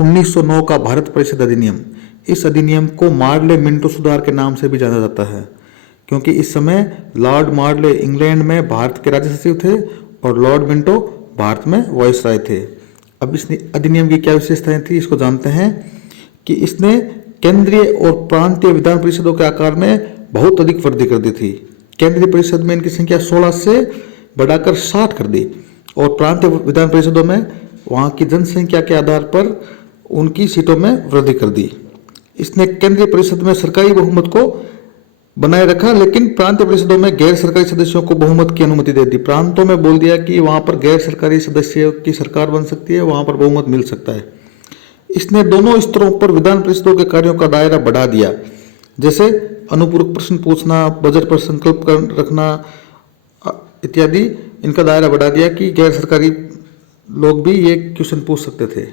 1909 का भारत परिषद अधिनियम। इस अधिनियम को मार्ले मिंटो सुधार के नाम से भी जाना जाता है, क्योंकि इस समय लॉर्ड मार्ले इंग्लैंड में भारत के राज्य सचिव थे और लॉर्ड मिंटो भारत में वायसराय थे। अब इस अधिनियम की क्या विशेषताएं थी, इसको जानते हैं कि इसने केंद्रीय और प्रांतीय विधान परिषदों के आकार में बहुत अधिक वृद्धि कर दी थी। केंद्रीय परिषद में इनकी संख्या 16 से बढ़ाकर 60 कर दी और प्रांतीय विधान परिषदों में वहाँ की जनसंख्या के आधार पर उनकी सीटों में वृद्धि कर दी। इसने केंद्रीय परिषद में सरकारी बहुमत को बनाए रखा, लेकिन प्रांतीय परिषदों में गैर सरकारी सदस्यों को बहुमत की अनुमति दे दी। प्रांतों में बोल दिया कि वहां पर गैर सरकारी सदस्यों की सरकार बन सकती है, वहां पर बहुमत मिल सकता है। इसने दोनों स्तरों पर विधान परिषदों के कार्यों का दायरा बढ़ा दिया, जैसे अनुपूरक प्रश्न पूछना, बजट पर संकल्प रखना इत्यादि। इनका दायरा बढ़ा दिया कि गैर सरकारी लोग भी ये क्वेश्चन पूछ सकते थे।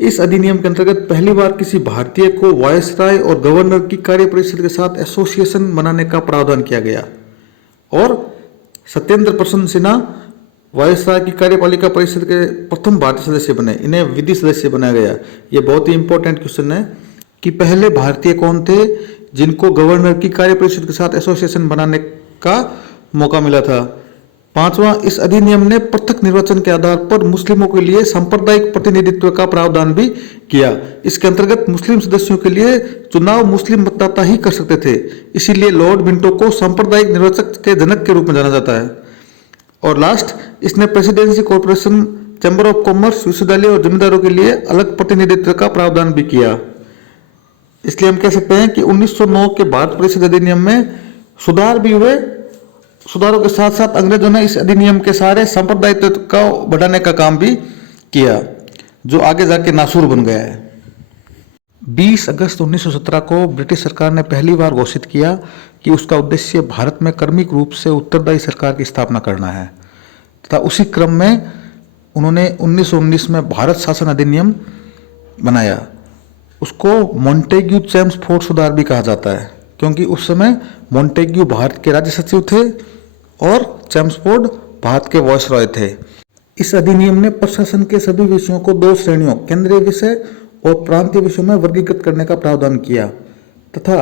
इस अधिनियम के अंतर्गत पहली बार किसी भारतीय को वायसराय और गवर्नर की कार्य परिषद के साथ एसोसिएशन बनाने का प्रावधान किया गया और सत्येंद्र प्रसन्न सिन्हा वायसराय की कार्यपालिका परिषद के प्रथम भारतीय सदस्य बने। इन्हें विधि सदस्य बनाया गया। ये बहुत ही इंपॉर्टेंट क्वेश्चन है कि पहले भारतीय कौन थे जिनको गवर्नर की कार्य परिषद के साथ एसोसिएशन बनाने का मौका मिला था। पांचवा, इस अधिनियम ने पृथक निर्वाचन के आधार पर मुस्लिमों के लिए सांप्रदायिक प्रतिनिधित्व का प्रावधान भी किया। इसके अंतर्गत मुस्लिम सदस्यों के लिए चुनाव मुस्लिम मतदाता ही कर सकते थे, इसीलिए लॉर्ड मिंटो को सांप्रदायिक निर्वाचक के जनक के रूप में जाना जाता है। और लास्ट, इसने presidency corporation, chamber of commerce, विश्वविद्यालय और जमींदारों के लिए अलग प्रतिनिधित्व का प्रावधान भी किया। इसलिए हम कह सकते हैं कि 1909 के भारत परिषद अधिनियम में सुधार भी हुए। सुधारों के साथ साथ अंग्रेजों ने इस अधिनियम के सारे सांप्रदायित्व को बढ़ाने का काम भी किया, जो आगे जाके नासूर बन गया है। 20 अगस्त 1917 को ब्रिटिश सरकार ने पहली बार घोषित किया कि उसका उद्देश्य भारत में क्रमिक रूप से उत्तरदायी सरकार की स्थापना करना है, तथा उसी क्रम में उन्होंने 1919 में भारत शासन अधिनियम बनाया। उसको मॉन्टेग्यू चेम्सफोर्ड सुधार भी कहा जाता है, क्योंकि उस समय मॉन्टेग्यू भारत के राज्य सचिव थे और चेम्सफोर्ड भारत के वायसराय थे। इस अधिनियम ने प्रशासन के सभी विषयों को 2 श्रेणियों, केंद्रीय विषय और प्रांतीय विषयों में वर्गीकृत करने का प्रावधान किया तथा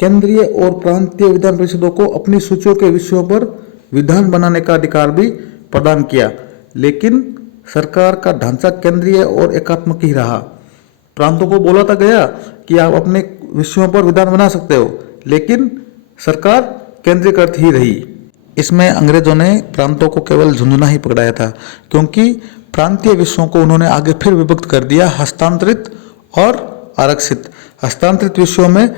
केंद्रीय और प्रांतीय विधान परिषदों को अपनी सूचियों के विषयों पर विधान बनाने का अधिकार भी प्रदान किया। लेकिन सरकार का ढांचा केंद्रीय और एकात्मक ही रहा। प्रांतों को बोला था गया कि आप अपने विषयों पर विधान बना सकते हो, लेकिन सरकार केंद्रीकृत ही रही। इसमें अंग्रेजों ने प्रांतों को केवल झुंझुना ही पकड़ाया था, क्योंकि प्रांतीय विषयों को उन्होंने आगे फिर विभक्त कर दिया, हस्तांतरित और आरक्षित। हस्तांतरित विषयों में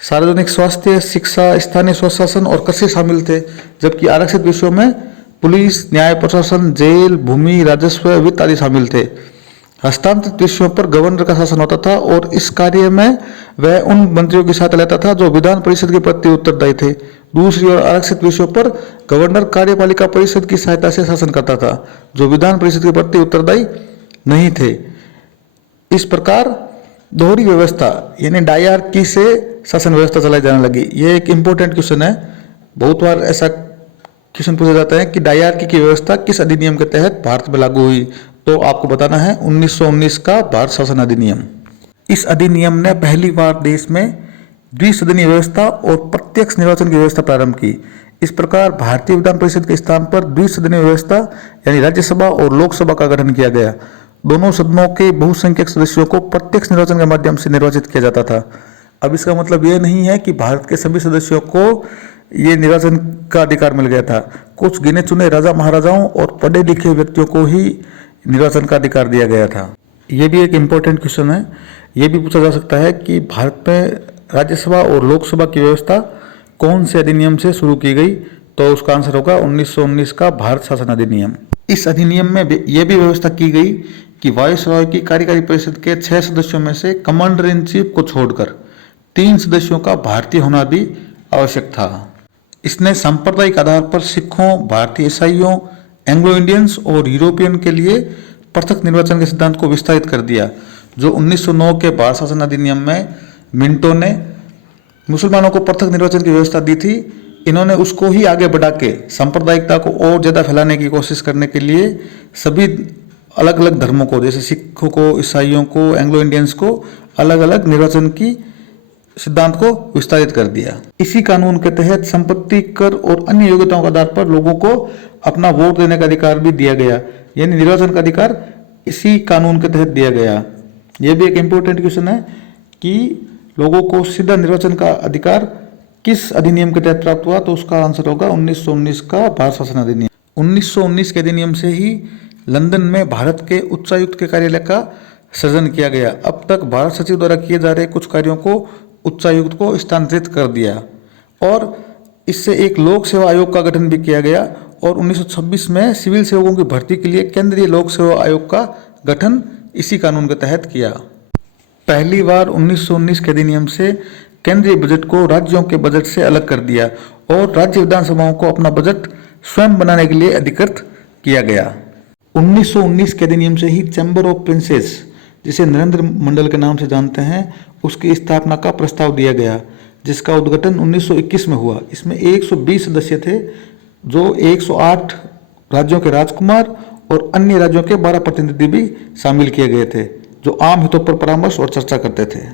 सार्वजनिक स्वास्थ्य, शिक्षा, स्थानीय स्वशासन और कृषि शामिल थे, जबकि आरक्षित विषयों में पुलिस, न्याय प्रशासन, जेल, भूमि, राजस्व, वित्त आदि शामिल थे। हस्तांतरित विषयों पर गवर्नर का शासन होता था और इस कार्य में वह उन मंत्रियों की सहायता लेता था जो विधान परिषद के प्रति उत्तरदायी थे। दूसरी ओर आरक्षित विषयों पर गवर्नर कार्यपालिका परिषद की सहायता से शासन करता था, जो विधान परिषद के प्रति उत्तरदायी नहीं थे। इस प्रकार दोहरी व्यवस्था यानी डायरकी से शासन व्यवस्था चलाई जाने लगी। यह एक इंपॉर्टेंट क्वेश्चन है। बहुत बार ऐसा क्वेश्चन पूछा जाता है कि डायरकी की व्यवस्था किस अधिनियम के तहत भारत में लागू हुई, तो आपको बताना है 1919 का भारत शासन अधिनियम। इस अधिनियम ने पहली बार देश में द्विसदनीय व्यवस्था और प्रत्यक्ष निर्वाचन की व्यवस्था प्रारंभ की। इस प्रकार भारतीय विधान परिषद के स्थान पर द्विसदनीय व्यवस्था यानी राज्यसभा और लोकसभा का गठन किया गया। दोनों सदनों के बहुसंख्यक सदस्यों को प्रत्यक्ष निर्वाचन के माध्यम से निर्वाचित किया जाता था। अब इसका मतलब यह नहीं है कि भारत के सभी सदस्यों को ये निर्वाचन का अधिकार मिल गया था। कुछ गिने चुने राजा महाराजाओं और पढ़े लिखे व्यक्तियों को ही निर्वाचन का अधिकार दिया गया था। यह भी एक इम्पोर्टेंट क्वेश्चन है। यह भी पूछा जा सकता है कि भारत में राज्यसभा और लोकसभा की व्यवस्था कौन से अधिनियम से शुरू की गई, तो उसका आंसर होगा 1919 का भारत शासन अधिनियम। इस अधिनियम में यह भी व्यवस्था की गई कि वायसराय की कार्यकारी परिषद के 6 सदस्यों में से कमांडर इन चीफ को छोड़कर 3 सदस्यों का भारतीय होना भी आवश्यक था। इसने सांप्रदायिक आधार पर सिखों, भारतीय ईसाइयों, एंग्लो इंडियंस और यूरोपियन के लिए पृथक निर्वाचन के सिद्धांत को विस्तारित कर दिया, जो 1909 के भारत शासन अधिनियम में मिंटो ने मुसलमानों को पृथक निर्वाचन की व्यवस्था दी थी। इन्होंने उसको ही आगे बढ़ा के सांप्रदायिकता को और ज़्यादा फैलाने की कोशिश करने के लिए सभी अलग अलग धर्मों को, जैसे सिखों को, ईसाइयों को, एंग्लो इंडियंस को अलग अलग निर्वाचन की सिद्धांत को विस्तारित कर दिया। इसी कानून के तहत संपत्ति कर और अन्य योग्यताओं के आधार पर लोगों को अपना वोट देने का अधिकार भी दिया गया, यानी निर्वाचन का अधिकार इसी कानून के तहत दिया गया। यह भी एक इम्पोर्टेंट क्वेश्चन है कि लोगों को सीधा निर्वाचन का अधिकार किस अधिनियम के तहत प्राप्त हुआ, तो उसका आंसर होगा 1919 का भारत शासन अधिनियम। 1919 के अधिनियम से ही लंदन में भारत के उच्चायुक्त के कार्यालय का सृजन किया गया। अब तक भारत सचिव द्वारा किए जा रहे कुछ कार्यों को उच्चायुक्त को स्थानांतरित कर दिया और इससे एक लोक सेवा आयोग का गठन भी किया गया और 1926 में सिविल सेवकों की भर्ती के लिए केंद्रीय लोक सेवा आयोग का गठन इसी कानून के तहत किया। पहली बार 1919 के अधिनियम से केंद्रीय बजट को राज्यों के बजट से अलग कर दिया और राज्य विधानसभाओं को अपना बजट स्वयं बनाने के लिए अधिकृत किया गया। 1919 के अधिनियम से ही चैम्बर ऑफ प्रिंसेस, जिसे नरेंद्र मंडल के नाम से जानते हैं, उसकी स्थापना का प्रस्ताव दिया गया, जिसका उद्घाटन 1921 में हुआ। इसमें 120 सदस्य थे, जो 108 राज्यों के राजकुमार और अन्य राज्यों के 12 प्रतिनिधि भी शामिल किए गए थे, जो आम हितों पर परामर्श और चर्चा करते थे।